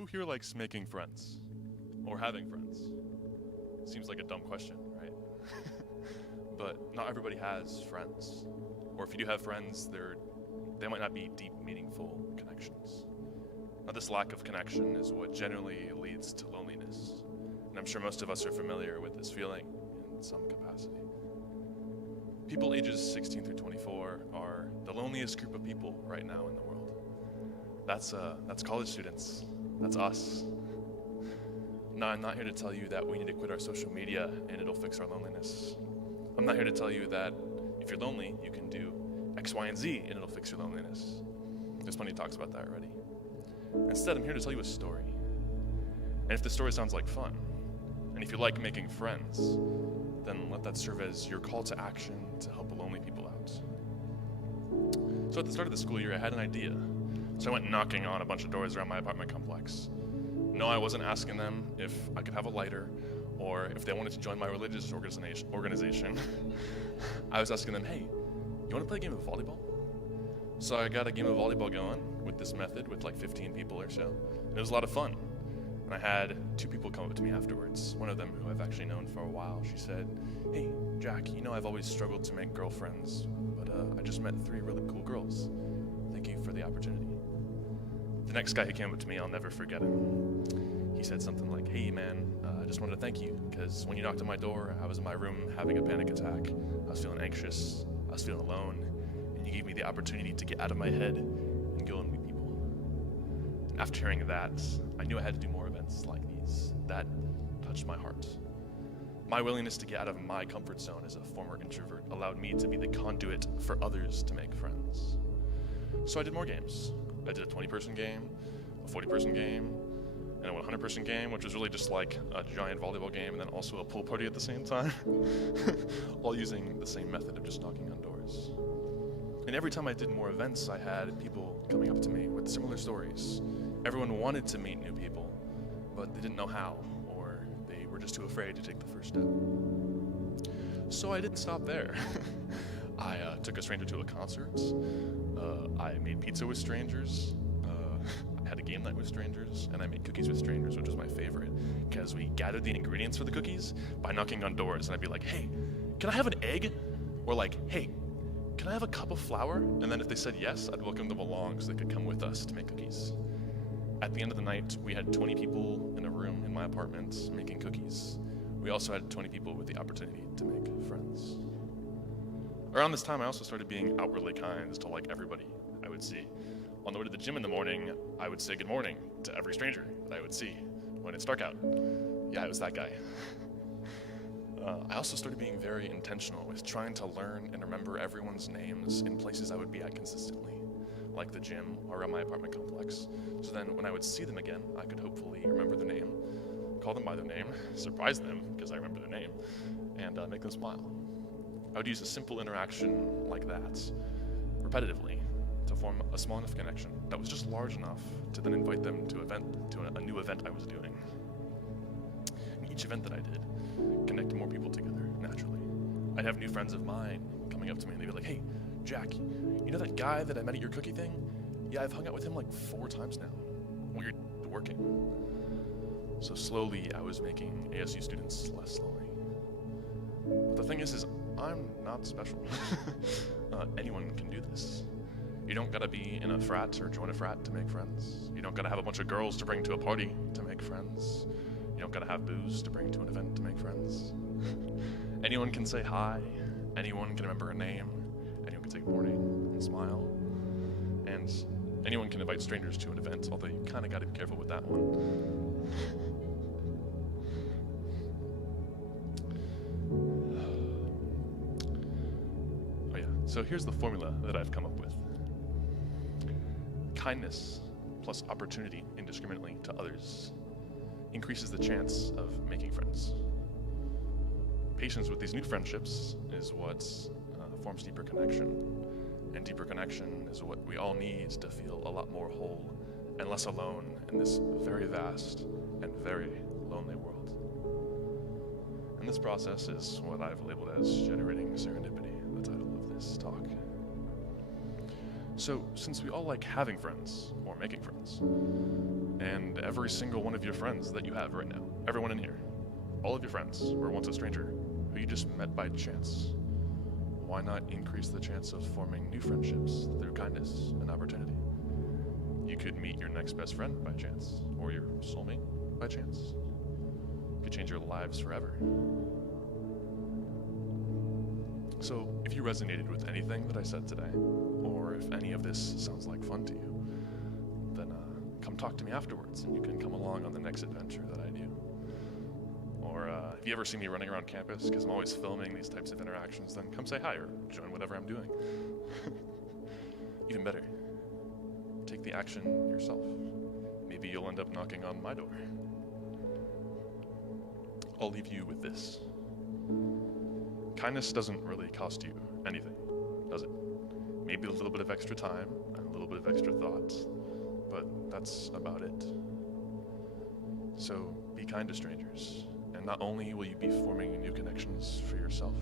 Who here likes making friends? Or having friends? Seems like a dumb question, right? But not everybody has friends. Or if you do have friends, they might not be deep, meaningful connections. Now, this lack of connection is what generally leads to loneliness. And I'm sure most of us are familiar with this feeling in some capacity. People ages 16 through 24 are the loneliest group of people right now in the world. That's college students. That's us. No, I'm not here to tell you that we need to quit our social media and it'll fix our loneliness. I'm not here to tell you that if you're lonely, you can do X, Y, and Z and it'll fix your loneliness. There's plenty of talks about that already. Instead, I'm here to tell you a story. And if the story sounds like fun, and if you like making friends, then let that serve as your call to action to help lonely people out. So at the start of the school year, I had an idea. So I went knocking on a bunch of doors around my apartment complex. No, I wasn't asking them if I could have a lighter or if they wanted to join my religious organization. I was asking them, hey, you want to play a game of volleyball? So I got a game of volleyball going with this method with like 15 people or so. It was a lot of fun. And I had 2 people come up to me afterwards. One of them, who I've actually known for a while, she said, hey, Jack, you know I've always struggled to make girlfriends, but I just met 3 really cool girls. Thank you for the opportunity. The next guy who came up to me, I'll never forget him. He said something like, hey man, I just wanted to thank you, because when you knocked on my door, I was in my room having a panic attack. I was feeling anxious, I was feeling alone, and you gave me the opportunity to get out of my head and go and meet people. And after hearing that, I knew I had to do more events like these. That touched my heart. My willingness to get out of my comfort zone as a former introvert allowed me to be the conduit for others to make friends. So I did more games. I did a 20-person game, a 40-person game, and a 100-person game, which was really just like a giant volleyball game and then also a pool party at the same time, all using the same method of just knocking on doors. And every time I did more events, I had people coming up to me with similar stories. Everyone wanted to meet new people, but they didn't know how, or they were just too afraid to take the first step. So I didn't stop there. I took a stranger to a concert. I made pizza with strangers. I had a game night with strangers, and I made cookies with strangers, which was my favorite, because we gathered the ingredients for the cookies by knocking on doors, and I'd be like, hey, can I have an egg? Or like, hey, can I have a cup of flour? And then if they said yes, I'd welcome them along so they could come with us to make cookies. At the end of the night, we had 20 people in a room in my apartment making cookies. We also had 20 people with the opportunity to make friends. Around this time, I also started being outwardly kind to like everybody I would see. On the way to the gym in the morning, I would say good morning to every stranger that I would see when it's dark out. Yeah, it was that guy. I also started being very intentional with trying to learn and remember everyone's names in places I would be at consistently, like the gym or around my apartment complex. So then when I would see them again, I could hopefully remember their name, call them by their name, surprise them because I remember their name, and make them smile. I would use a simple interaction like that, repetitively, to form a small enough connection that was just large enough to then invite them to a new event I was doing. And each event that I did connected more people together, naturally. I'd have new friends of mine coming up to me and they'd be like, hey, Jack, you know that guy that I met at your cookie thing? Yeah, I've hung out with him like 4 times now. Well, you're working. So slowly, I was making ASU students less lonely. But the thing is I'm not special. Anyone can do this. You don't gotta be in a frat or join a frat to make friends. You don't gotta have a bunch of girls to bring to a party to make friends. You don't gotta have booze to bring to an event to make friends. Anyone can say hi. Anyone can remember a name. Anyone can say good morning and smile. And anyone can invite strangers to an event, although you kinda gotta be careful with that one. Oh yeah, so here's the formula that I've come up with. Kindness plus opportunity indiscriminately to others increases the chance of making friends. Patience with these new friendships is what forms deeper connection, and deeper connection is what we all need to feel a lot more whole and less alone in this very vast and very lonely world. And this process is what I've labeled as generating serendipity, the title of this talk. So, since we all like having friends, or making friends, And every single one of your friends that you have right now, everyone in here, all of your friends were once a stranger who you just met by chance. Why not increase the chance of forming new friendships through kindness and opportunity? You could meet your next best friend by chance, or your soulmate by chance. It could change your lives forever. So, if you resonated with anything that I said today, or if any of this sounds like fun to you, then come talk to me afterwards, and you can come along on the next adventure that I do. Or if you ever see me running around campus, because I'm always filming these types of interactions, then come say hi or join whatever I'm doing. Even better, take the action yourself. Maybe you'll end up knocking on my door. I'll leave you with this. Kindness doesn't really cost you anything, does it? Maybe a little bit of extra time and a little bit of extra thought, but that's about it. So be kind to strangers, and not only will you be forming new connections for yourself,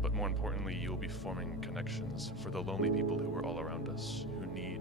but more importantly, you'll be forming connections for the lonely people who are all around us, who need